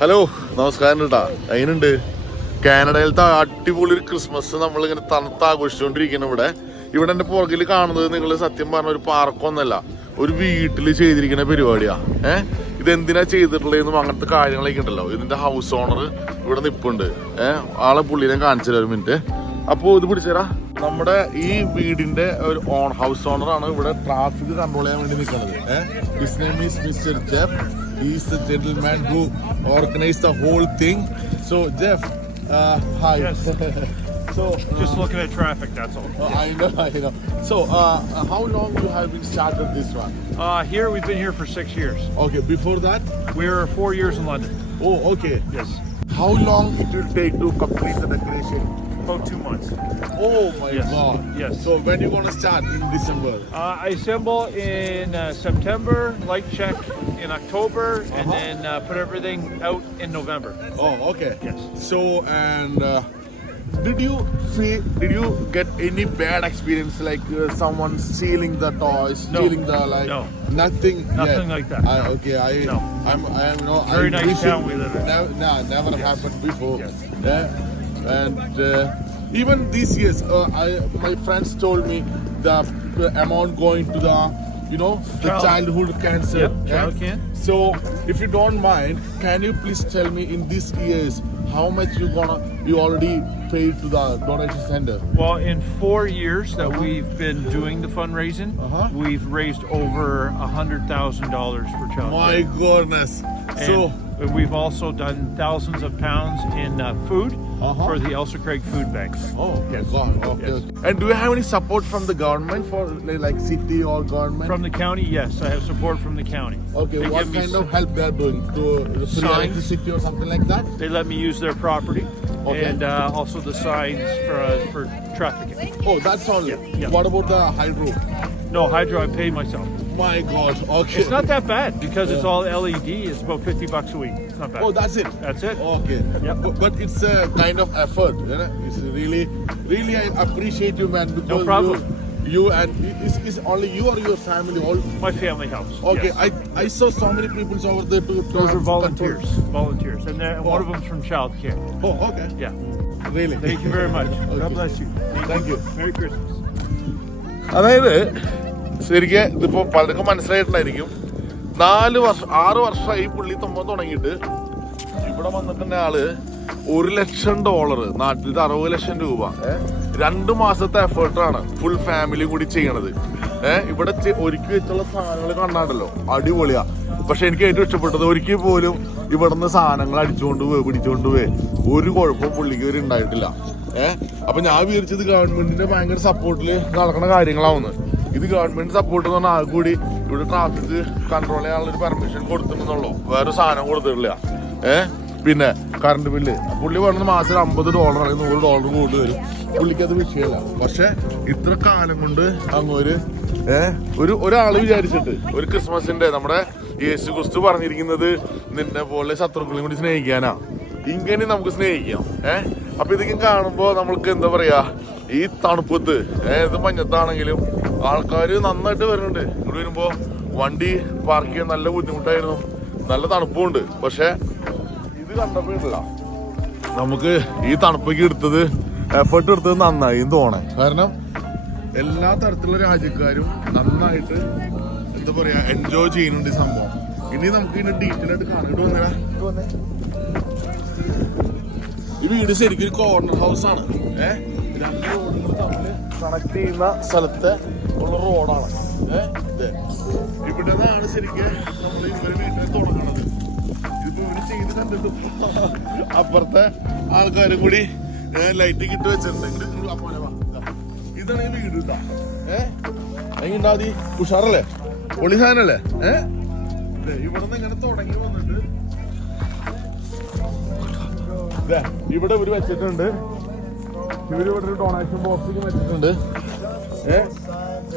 Hello നമസ്കാരം കേട്ടാ അതിനുണ്ട് കാനഡയിലത്തെ അടിപൊളി ഒരു ക്രിസ്മസ് നമ്മൾ ഇങ്ങനെ തണുത്ത് ആഘോഷിച്ചുകൊണ്ടിരിക്കുന്നു ഇവിടെ. ഇവിടെ എന്റെ പുറകിൽ കാണുന്നത് നിങ്ങൾ സത്യം പറഞ്ഞ ഒരു പാർക്കൊന്നല്ല ഒരു വീട്ടിൽ ചെയ്തിരിക്കുന്ന പരിപാടിയാ. ഏഹ് ഇതെന്തിനാ ചെയ്തിട്ടുള്ളതെന്നും അങ്ങനത്തെ കാര്യങ്ങളൊക്കെ ഉണ്ടല്ലോ. ഇതിന്റെ ഹൗസ് ഓണർ ഇവിടെ നിപ്പുണ്ട്. ഏഹ് ആളെ പുള്ളിനെ കാണിച്ചു തരാം ഒരു മിനിറ്റ് അപ്പോ ഇത് പിടിച്ചേരാ. നമ്മുടെ ഈ വീടിന്റെ ഒരു ഓൺ ഹൗസ് ഓണർ ആണ് ഇവിടെ ട്രാഫിക് കൺട്രോൾ ചെയ്യാൻ വേണ്ടി നിൽക്കുന്നത് his name is mister Jeff He's the gentleman who organized the whole thing. So, Jeff, uh, hi. Yes. so, Just uh, looking at traffic, that's all. uh, I know, I know. So, uh, uh, how long you have been started this one? Uh, here, we've been here for six years. Okay, before that? We were four years in London. Oh, okay. Yes. How long it will take to complete the decoration? About two months. Oh my Yes, God! yes. So when you gonna start in December? Uh, I assemble in uh, September, light check in October, and Uh-huh. then uh, put everything out in November. Oh, okay. Yes. So and uh, did you see? Did you get any bad experience like uh, someone stealing the toys, No. stealing the like? No. Nothing. Nothing yet? like that. I, okay, I. No. I'm. I am. No. Very I nice town we live in. Never, nah, never Yes. happened before. Yes. Yeah. And uh, even these years, uh, I my friends told me the amount going to the. You know the Child- childhood cancer. Yep, child can. So, if you don't mind, can you please tell me in these years how much you gonna you already paid to the donation center? Well, in four years that we've been doing the fundraising, Uh-huh. we've raised over a hundred thousand dollars for child. My goodness. And So, we've also done thousands of pounds in uh, food Uh-huh. for the Elsa Craig Food Bank. oh Yes. God, okay, Yes. And do you have any support from the government for like, city or government? From the county, yes, I have support from the county. okay, They what kind of help they are doing to free Signs. electricity or something like that? They let me use their property Okay. and uh, also the signs for uh, for trafficking. Oh, that's all. Yeah, yeah. What about the hydro? No hydro, I pay myself My God. Okay. It's not that bad because it's all LED. It's about fifty bucks a week. It's not bad. Oh, that's it. That's it. Okay. Yep. But, but it's a kind of effort. You know? It's really, really, I appreciate you, man. Because problem. You, you and is, is only you or your family all. My family helps. Okay, yes. I I saw so many people over there to. to Those are have volunteers. control. Volunteers, and then one of them's from child care. Oh, okay. Yeah. Really. Thank you very much. Okay. God bless you. Thank you. Merry Christmas. അതായത് ശരിക്ക് ഇതിപ്പോ പലർക്കും മനസ്സിലായിട്ടുണ്ടായിരിക്കും. നാല് വർഷം ആറ് വർഷമായി പുള്ളി തുമ്പം തുടങ്ങിയിട്ട് ഇവിടെ വന്നിട്ടുണ്ട് ആൾ ഒരു ലക്ഷം ഡോളർ നാട്ടിലത്തെ അറുപത് ലക്ഷം രൂപ. രണ്ടു മാസത്തെ എഫേർട്ടാണ് ഫുൾ ഫാമിലി കൂടി ചെയ്യണത്. ഏഹ് ഇവിടെ ഒരുക്കി വെച്ചുള്ള സാധനങ്ങൾ കണ്ടാണ്ടല്ലോ അടിപൊളിയാ. പക്ഷെ എനിക്ക് ഏറ്റവും ഇഷ്ടപ്പെട്ടത് ഒരിക്കൽ പോലും ഇവിടുന്ന് സാധനങ്ങൾ അടിച്ചുകൊണ്ട് പോയി പിടിച്ചുകൊണ്ട് പോയി. ഒരു കുഴപ്പവും പുള്ളിക്ക് വരെ ഉണ്ടായിട്ടില്ല. ഏഹ് അപ്പൊ ഞാൻ വിചാരിച്ചത് ഗവൺമെന്റിന്റെ ഭയങ്കര സപ്പോർട്ടിൽ നടക്കുന്ന കാര്യങ്ങളാവുന്നു. ഇത് ഗവൺമെന്റ് സപ്പോർട്ട് എന്ന് പറഞ്ഞാൽ കൂടി ഇവിടെ ട്രാഫിക് കൺട്രോൾ ചെയ്യാനുള്ള ഒരു പെർമിഷൻ കൊടുത്തിട്ടുന്നുള്ളൂ വേറെ സാധനം കൊടുത്തിട്ടില്ല. ഏഹ് പിന്നെ കറണ്ട് ബില്ല് പുള്ളി പറഞ്ഞ മാസം ഒരു അമ്പത് ഡോളർ അല്ലെങ്കിൽ നൂറ് ഡോളർ കൂടുതൽ വരും പുള്ളിക്ക് അത് വിഷയമല്ല. പക്ഷെ ഇത്ര കാലം കൊണ്ട് അങ്ങൊരു ഏഹ് ഒരു ഒരാൾ വിചാരിച്ചിട്ട്. ഒരു ക്രിസ്മസിന്റെ നമ്മുടെ യേശു ക്രിസ്തു പറഞ്ഞിരിക്കുന്നത് നിന്നെ പോലെ ശത്രുക്കളെയും കൂടി സ്നേഹിക്കാനാ. ഇങ്ങനെ നമുക്ക് സ്നേഹിക്കാം. ഏഹ് അപ്പൊ ഇതൊക്കെ കാണുമ്പോ നമ്മൾക്ക് എന്താ പറയാ? ഈ തണുപ്പത്ത് ഏത് മഞ്ഞത്താണെങ്കിലും ആൾക്കാർ നന്നായിട്ട് വരുന്നുണ്ട്. ഇവിടെ വരുമ്പോൾ വണ്ടി പാർക്ക് ചെയ്യാൻ നല്ല ബുദ്ധിമുട്ടായിരുന്നു. നല്ല തണുപ്പുണ്ട്. പക്ഷെ ഇത് കണ്ടപ്പോഴില്ല നമുക്ക് ഈ തണുപ്പൊക്കെ എടുത്തത് എഫേർട്ട് എടുത്തത് നന്നായി എന്ന് കാരണം എല്ലാ തരത്തിലുള്ള രാജ്യക്കാരും നന്നായിട്ട് എന്താ പറയാ എൻജോയ് ചെയ്യുന്നുണ്ട് ഈ സംഭവം. ഇനി നമുക്ക് ഇതിന്റെ ഡീറ്റെയിൽ ആയിട്ട് കാണിട്ട് വന്നേരാ. ഈ വീട് ശരിക്കും ഒരു കോർണർ ഹൗസ് ആണ്. ഏഹ് രണ്ട് കണക്ട് ചെയ്യുന്ന സ്ഥലത്തെ ഉള്ള റോഡാണ്. ഇവിടെ നിന്നാണ് ശരിക്കും നമ്മൾ ഇവർ വീട്ടിൽ തുടങ്ങണത്. ഇതിപ്പോ ഇവർ ചെയ്ത് കണ്ടിട്ട് അപ്പുറത്തെ ആൾക്കാരും കൂടി ലൈറ്റ് കിട്ടി വെച്ചിട്ടുണ്ടെങ്കിൽ. ഇതാണ് ഈ വീട് ഇതാ. ഏഹ് എങ്ങനെയുണ്ടാതി ഉഷാറല്ലേ? പൊളി സാധനല്ലേ? ഏഹ് ഇവിടെ നിന്ന് ഇങ്ങനെ തുടങ്ങി വന്നിട്ട് ഇവിടെ ഇവർ വെച്ചിട്ടുണ്ട്. ഇവർ ഇവിടെ ഒരു ഡൊണേഷൻ ബോക്സിൽ വെച്ചിട്ടുണ്ട്. ഏഹ്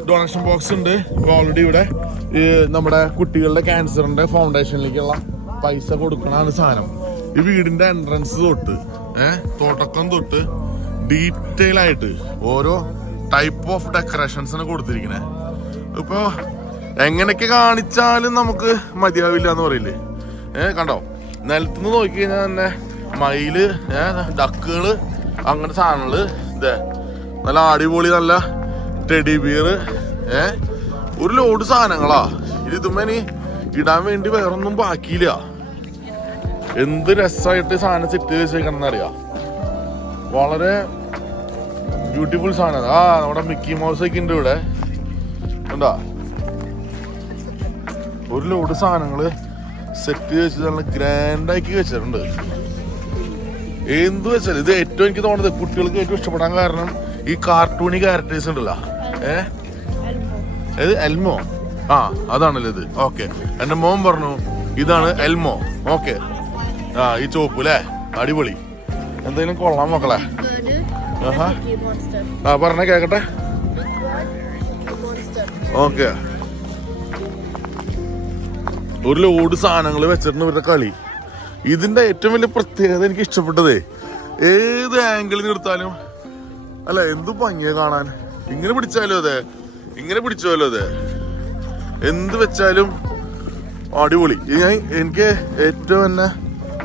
ഡൊണേഷൻ ബോക്സ് ഉണ്ട്. ഓൾറെഡി ഇവിടെ നമ്മുടെ കുട്ടികളുടെ ക്യാൻസറിന്റെ ഫൗണ്ടേഷനിലേക്കുള്ള പൈസ കൊടുക്കണാണ് സാധനം. ഈ വീടിന്റെ എൻട്രൻസ് തൊട്ട് ഏഹ് തോട്ടക്കം തൊട്ട് ഡീറ്റെയിൽ ആയിട്ട് ഓരോ ടൈപ്പ് ഓഫ് ഡെക്കറേഷൻസിന് കൊടുത്തിരിക്കുന്നത് ഇപ്പൊ എങ്ങനെയൊക്കെ കാണിച്ചാലും നമുക്ക് മതിയാവില്ല എന്ന് പറയില്ലേ? ഏഹ് കണ്ടോ? നിലത്തുനിന്ന് നോക്കി കഴിഞ്ഞാൽ തന്നെ മയിൽ ഏഹ് ഡക്കുകൾ അങ്ങനത്തെ സാധനങ്ങൾ ഇതേ നല്ല അടിപൊളി നല്ല ടെഡി ബിയർ ഏ? ഒരു ലോഡ് സാധനങ്ങളാ. ഇത് ഇതുമ്മേ ഇനി ഇടാൻ വേണ്ടി വേറൊന്നും ബാക്കിയില്ല. എന്ത് രസമായിട്ട് സാധനം സെറ്റ് വെച്ചേക്കണമെന്ന് അറിയാം. വളരെ ബ്യൂട്ടിഫുൾ സാധനം. ആ നമ്മുടെ മിക്കി മൗസ് ഒക്കെ ഉണ്ട് ഇവിടെ. എന്താ ഒരു ലോഡ് സാധനങ്ങൾ സെറ്റ് വെച്ച് നല്ല ഗ്രാൻഡ് ആക്കി വെച്ചിട്ടുണ്ട്. എന്ത് വെച്ചാൽ ഇത് ഏറ്റവും എനിക്ക് തോന്നുന്നത് കുട്ടികൾക്ക് ഏറ്റവും ഇഷ്ടപ്പെടാൻ കാരണം ഈ കാർട്ടൂണി ക്യാരക്ടേഴ്സ് ഉണ്ടല്ലോ. ഏ? എൽമോ. ആ അതാണല്ലോ ഇത്. ഓക്കെ. എന്റെ മോൻ പറഞ്ഞു ഇതാണ് എൽമോ. ഓക്കെ. ആ ഈ ചോപ്പ് അല്ലേ അടിപൊളി. എന്തെങ്കിലും കൊള്ളാം മക്കളെ. ആഹാ. ആ പറഞ്ഞ കേക്കട്ടെ. ഓക്കെ. ഒരു ലോഡ് സാധനങ്ങൾ വെച്ചിട്ടുണ്ട് ഇവരുടെ കളി. ഇതിന്റെ ഏറ്റവും വലിയ പ്രത്യേകത എനിക്ക് ഇഷ്ടപ്പെട്ടതേ ഏത് ആംഗിളിൽ നിർത്താലും അല്ല എന്ത് ഭംഗിയാ കാണാൻ? ഇങ്ങനെ പിടിച്ചാലോ അതെ? ഇങ്ങനെ പിടിച്ചോലോ അതെ? എന്ത് വെച്ചാലും അടിപൊളി. ഞാൻ എനിക്ക് ഏറ്റവും എന്നെ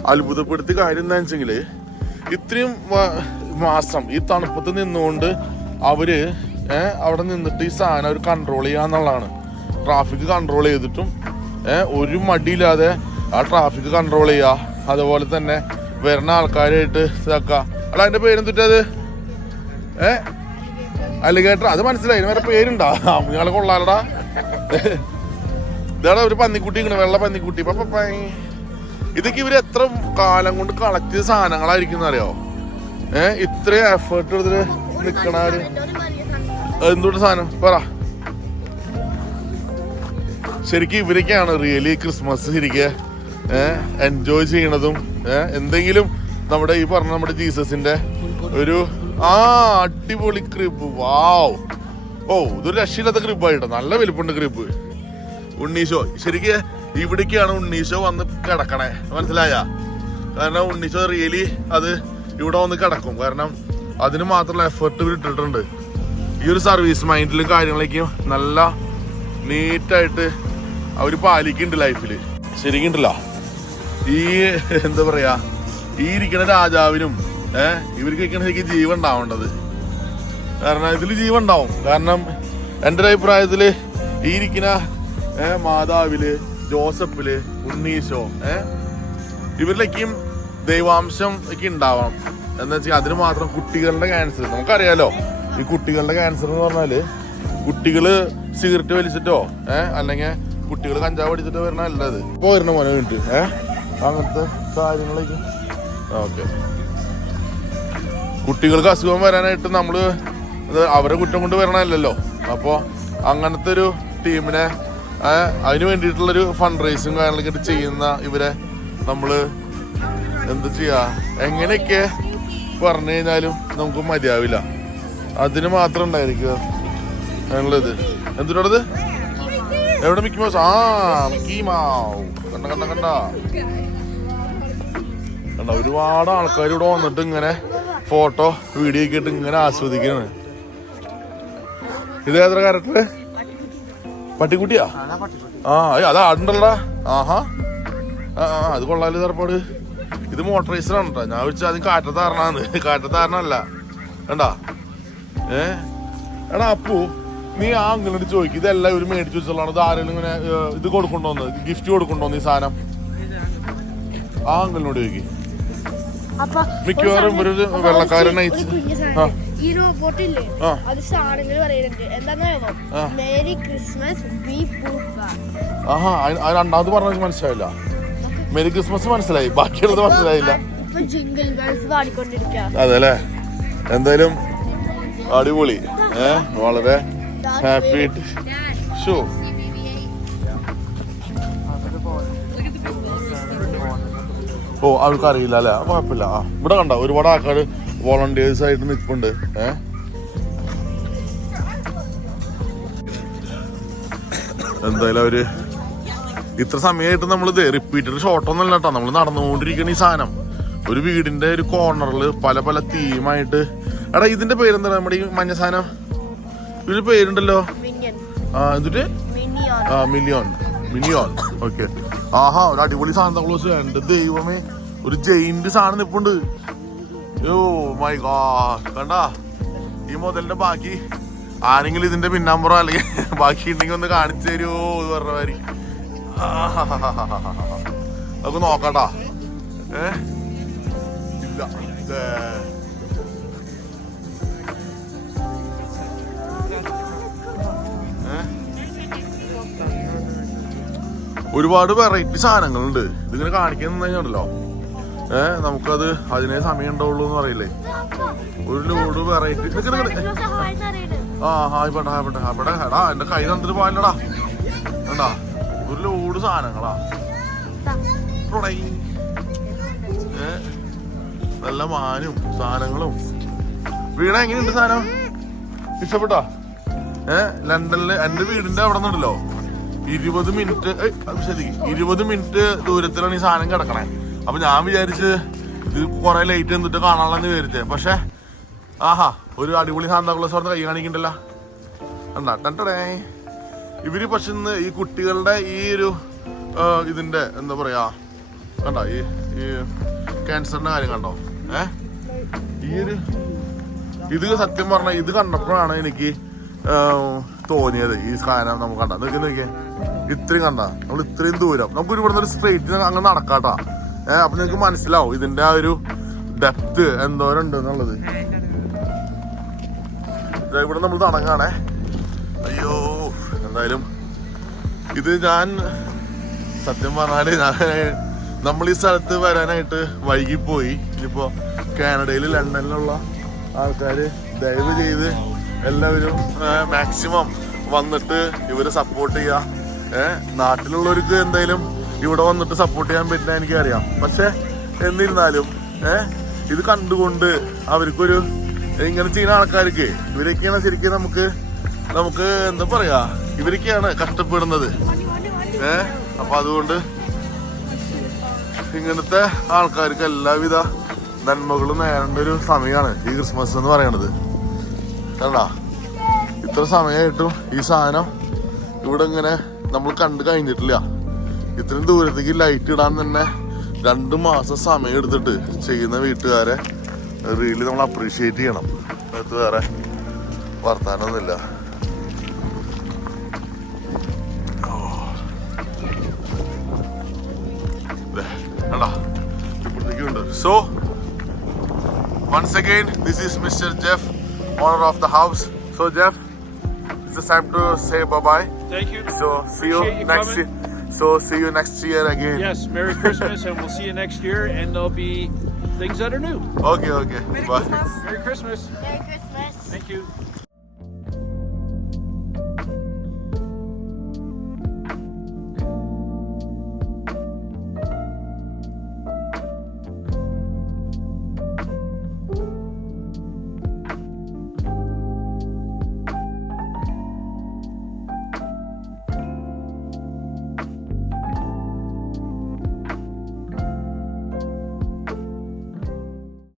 അത്ഭുതപ്പെടുത്തിയ കാര്യം എന്താ വെച്ചെങ്കിൽ ഇത്രയും മാസം ഈ തണുപ്പത്ത് നിന്നുകൊണ്ട് അവർ ഏഹ് അവിടെ നിന്നിട്ട് ഈ സാധനം അവർ കൺട്രോൾ ചെയ്യാന്നുള്ളതാണ് ട്രാഫിക് കൺട്രോൾ ചെയ്തിട്ടും ഏഹ് ഒരു മടിയില്ലാതെ ആ ട്രാഫിക് കൺട്രോൾ ചെയ്യുക അതുപോലെ തന്നെ വരുന്ന ആൾക്കാരായിട്ട് ഇതാക്കുക അല്ല അതിന്റെ പേരെന്തിട്ടത് ഏ? അലിഗേറ്റർ അത് മനസ്സിലായി. വേറെ പേരുണ്ടാ? ഞങ്ങളെ കൊള്ളാലടാ. ഇതാണ് ഒരു പന്നിക്കുട്ടി ഇങ്ങനെ വെള്ള പന്നിക്കുട്ടി. ഇതൊക്കെ ഇവർ എത്ര കാലം കൊണ്ട് കളക്ട് ചെയ്ത സാധനങ്ങളായിരിക്കും അറിയോ ഏ ഇത്രയും എഫേർട്ട് എടുത്തിട്ട് സന്തോഷം. എന്തുകൊണ്ട് സാധനം? പറ. ശരിക്കും ഇവരൊക്കെയാണ് റിയലി ക്രിസ്മസ് ഇരിക്കുക എൻജോയ് ചെയ്യണതും എന്തെങ്കിലും നമ്മുടെ ഈ പറഞ്ഞ നമ്മുടെ ജീസസിന്റെ ഒരു ആ അടിപൊളി ക്രിബ് വാവ് ഓ ഇതൊരു രക്ഷയില്ലാത്ത ക്രിബായിട്ടോ നല്ല വലിപ്പുണ്ട് ക്രിബ് ഉണ്ണീശോ ശരിക്ക് ഇവിടേക്കാണ് ഉണ്ണീശോ വന്ന് കിടക്കണേ. മനസ്സിലായ? കാരണം ഉണ്ണീശോ റിയലി അത് ഇവിടെ വന്ന് കിടക്കും. കാരണം അതിന് മാത്രമുള്ള എഫേർട്ട് ഇട്ടിട്ടുണ്ട്. ഈ ഒരു സർവീസ് മൈൻഡിലും കാര്യങ്ങളൊക്കെയും നല്ല നീറ്റായിട്ട് അവർ പാലിക്കുന്നുണ്ട് ലൈഫിൽ ശരിക്കുണ്ടല്ലോ? ഈ എന്താ പറയുക ഈ ഇരിക്കുന്ന രാജാവിനും ഏഹ് ഇവർക്കൊക്കെയാണ് ശരിക്കും ജീവൻ ഉണ്ടാവേണ്ടത് കാരണം ഇതിൽ ജീവൻ ഉണ്ടാവും കാരണം എന്റെ ഒരു അഭിപ്രായത്തിൽ ഈ ഇരിക്കുന്ന മാതാവിൽ ജോസഫിൽ ഉണ്ണീശോ ഏ ഇവരിലേക്കും ദൈവാംശം ഒക്കെ ഉണ്ടാവണം. എന്താ വെച്ചാൽ അതിന് മാത്രം കുട്ടികളുടെ ക്യാൻസർ നമുക്കറിയാലോ ഈ കുട്ടികളുടെ ക്യാൻസർ എന്ന് പറഞ്ഞാൽ കുട്ടികൾ സിഗരറ്റ് വലിച്ചിട്ടോ ഏ അല്ലെങ്കിൽ കുട്ടികൾ കഞ്ചാവ് അടിച്ചിട്ടോ വരണ അല്ലത് പോയിരുന്നു മോനെ വീട്ടിൽ ഏ അങ്ങനത്തെ കാര്യങ്ങളൊക്കെ. ഓക്കെ. കുട്ടികൾക്ക് അസുഖം വരാനായിട്ട് നമ്മൾ അവരെ കുറ്റം കൊണ്ട് വരണമല്ലല്ലോ അപ്പോൾ അങ്ങനത്തെ ഒരു ടീമിനെ അതിനു അതിന് വേണ്ടിയിട്ടുള്ളൊരു ഫണ്ട് റേസും കാര്യങ്ങളൊക്കെ ചെയ്യുന്ന ഇവരെ നമ്മൾ എന്ത് ചെയ്യുക എങ്ങനെയൊക്കെ പറഞ്ഞു കഴിഞ്ഞാലും നമുക്ക് മതിയാവില്ല. അതിന് മാത്രം ഉണ്ടായിരിക്കുക ഞങ്ങളത് എന്തിനോടത് എവിടെ മിക്കി മൗസ്? ആ മിക്കി മാവ് കണ്ട കണ്ട കണ്ട. കണ്ട ഒരുപാട് ആൾക്കാർ ഇവിടെ വന്നിട്ട് ഇങ്ങനെ ഫോട്ടോ വീഡിയോ ഒക്കെ ഇട്ട് ഇങ്ങനെ ആസ്വദിക്കാണ്. ഇത് ഏതാ കാരക്ടർ പട്ടിക്കുട്ടിയാ? ആ അതാ ആടുണ്ടല്ലോടാ ആഹാ. ആ അത് കൊള്ളാൽ തറപ്പാട് ഇത് മോട്ടറൈസറാണ് കേട്ടോ ഞാൻ വിളിച്ചാൽ അതിന് കാറ്റത്താറണാന്ന്. കാറ്റത്താറണല്ല. കണ്ടാ? ഏ? എടാ അപ്പു നീ ആ അങ്കിളിനോട് ചോദിക്കും. ഇതെല്ലാം ഒരു മേടിച്ചു വെച്ചുള്ളതാണ് ഇത് ആരെങ്കിലും ഇങ്ങനെ ഇത് കൊടുക്കണ്ടോന്ന്? ഗിഫ്റ്റ് കൊടുക്കണ്ടോന്ന് ഈ സാധനം? ആ അങ്കിളിനോട് ചോദിക്കും. അപ്പൊ മിക്കവാറും ഒരു വെള്ളക്കാരനെ. ഈ റോബോട്ട് ഇല്ലേ. അത് സാധനങ്ങൾ പറയുന്നുണ്ട്. എന്താണെന്നറിയാമോ? മേരി ക്രിസ്മസ് ബി ആഹാ രണ്ടാമത് പറഞ്ഞത് മനസ്സിലായില്ല. മെരി ക്രിസ്മസ് മനസ്സിലായി. ബാക്കിയുള്ളത് മനസ്സിലായില്ല. അതെല്ലേ? എന്തായാലും അടിപൊളി. ഏഹ് വളരെ ഹാപ്പി ഷോ ഓ ആൾക്കാരില്ല അല്ലെ കുഴപ്പമില്ല. ആ ഇവിടെ കണ്ട? ഒരുപാട് ആൾക്കാർ വോളണ്ടിയേഴ്സ് ആയിട്ട് നിൽപ്പുണ്ട്. ഏ? എന്തായാലും അവർ ഇത്ര സമയമായിട്ട് നമ്മൾ റിപ്പീറ്റഡ് ഷോട്ട് ഒന്നും അല്ല കേട്ടോ നമ്മൾ നടന്നുകൊണ്ടിരിക്കുന്ന ഈ സാധനം. ഒരു വീടിന്റെ ഒരു കോർണറിൽ പല പല തീമായിട്ട് എടാ ഇതിന്റെ പേരെന്താ നമ്മുടെ ഈ മഞ്ഞ സാധനം? ഇതിന്റെ പേരുണ്ടല്ലോ? ആ എന്നിട്ട് ആ മിലിയോൺ മിനിയോൺ ഓക്കെ ആഹാ ഒരു അടിപൊളി സാന്താക്ലോസ് എന്റെ ദൈവമേ ഒരു ജയിന്റ് സാധനം നിപ്പുണ്ട്. യോ മൈ ഗാ കണ്ട? ഈ മുതലിന്റെ ബാക്കി. ആരെങ്കിലും ഇതിന്റെ പിന്നാമ്പുറം അല്ലെങ്കിൽ ബാക്കി ഉണ്ടെങ്കിൽ ഒന്ന് കാണിച്ചു തരുമോ എന്ന് പറഞ്ഞ മാതിരി. അതൊക്കെ നോക്കട്ടാ. ഏ? ഇല്ല. ഒരുപാട് വെറൈറ്റി സാധനങ്ങളുണ്ട്. ഇതിങ്ങനെ കാണിക്കുന്നുണ്ടല്ലോ ഏഹ് നമുക്കത് അതിനെ സമയം ഉണ്ടാവുള്ളൂ എന്ന് പറയില്ലേ? ഒരു ലോഡ് വെറൈറ്റി ആ ഹായ് പട്ട ഹായ് പട്ട അവിടെ എടാ എന്റെ കൈ തന്നിട്ട് പോയല്ലടാ കണ്ടാ? ഒരു ലോഡ് സാധനങ്ങളാ. നല്ല മാനും സാധനങ്ങളും. വീണ എങ്ങനെയുണ്ട് സാധനം? ഇഷ്ടപ്പെട്ടോ? ഏഹ് ലണ്ടനിൽ എന്റെ വീടിന്റെ അവിടെ നിന്നുണ്ടല്ലോ ഇരുപത് മിനിറ്റ് ഇരുപത് മിനിറ്റ് ദൂരത്തിലാണ് ഈ സാധനം കിടക്കണേ. അപ്പൊ ഞാൻ വിചാരിച്ച് ഇത് കുറെ ലൈറ്റ് എന്നിട്ട് കാണാനുള്ള വിചാരിച്ചേ. പക്ഷെ ആഹാ ഒരു അടിപൊളി സാന്താക്ലോസ് പറഞ്ഞ കൈ കാണിക്കണ്ടല്ലോ. നട്ടേ ഇവർ പക്ഷെ ഇന്ന് ഈ കുട്ടികളുടെ ഈ ഒരു ഇതിന്റെ എന്താ പറയാ കണ്ടോ ഈ ഈ ക്യാൻസറിന്റെ കാര്യം കണ്ടോ? ഏ? ഈ ഒരു ഇത് സത്യം പറഞ്ഞ ഇത് കണ്ടപ്പോഴാണ് എനിക്ക് തോന്നിയത് ഈ സാധനം നമുക്ക് കണ്ട. നോക്കി നോക്കിയേ ഇത്രയും കണ്ട. നമ്മൾ ഇത്രയും ദൂരം. നമുക്ക് ഇവിടുന്ന് ഒരു സ്ട്രെയിറ്റ് അങ്ങ് നടക്കാട്ടാ. ഏഹ് അപ്പൊ നിങ്ങക്ക് മനസ്സിലാവും ഇതിന്റെ ആ ഒരു ഡെപ്ത് എന്തോരം ഉണ്ട് എന്നുള്ളത് ഇവിടെ നമ്മൾ തുടങ്ങാണേ അയ്യോ എന്തായാലും ഇത് ഞാൻ സത്യം പറഞ്ഞാൽ ഞാൻ നമ്മൾ ഈ സ്ഥലത്ത് വരാനായിട്ട് വൈകിപ്പോയി. ഇനിയിപ്പോ കാനഡയിൽ ലണ്ടനിലുള്ള ആൾക്കാര് ദയവ് ചെയ്ത് എല്ലാവരും മാക്സിമം വന്നിട്ട് ഇവരെ സപ്പോർട്ട് ചെയ്യുക ഏഹ് നാട്ടിലുള്ളവർക്ക് എന്തായാലും ഇവിടെ വന്നിട്ട് സപ്പോർട്ട് ചെയ്യാൻ പറ്റില്ല എനിക്കറിയാം. പക്ഷെ എന്നിരുന്നാലും ഏഹ് ഇത് കണ്ടുകൊണ്ട് അവർക്കൊരു ഇങ്ങനെ ചെയ്യുന്ന ആൾക്കാർക്ക് ഇവരൊക്കെയാണ് ശരിക്കും നമുക്ക് നമുക്ക് എന്താ പറയാ ഇവരൊക്കെയാണ് കഷ്ടപ്പെടുന്നത്. ഏ അപ്പൊ അതുകൊണ്ട് ഇങ്ങനത്തെ ആൾക്കാർക്ക് എല്ലാവിധ നന്മകളും നേരേണ്ട ഒരു സമയമാണ് ഈ ക്രിസ്മസ് എന്ന് പറയണത്. കണ്ടാ? ഇത്ര സമയമായിട്ടും ഈ സാധനം ഇവിടെ ഇങ്ങനെ നമ്മൾ കണ്ടു കഴിഞ്ഞിട്ടില്ല. ഇത്രയും ദൂരത്തേക്ക് ലൈറ്റ് ഇടാൻ തന്നെ രണ്ട് മാസം സമയം എടുത്തിട്ട് ചെയ്യുന്ന വീട്ടുകാരെ റിയലി നമ്മൾ അപ്രീഷിയേറ്റ് ചെയ്യണം. അത് വേറെ വർത്താനൊന്നുമില്ല. So once again this is mister jeff. Owner of the house so jeff it's the time to say bye bye Thank you. so see you Appreciate you next coming. year so see you next year again Yes, Merry Christmas, and we'll see you next year. And there'll be things that are new. okay okay bye Merry Christmas. Merry Christmas. Thank you.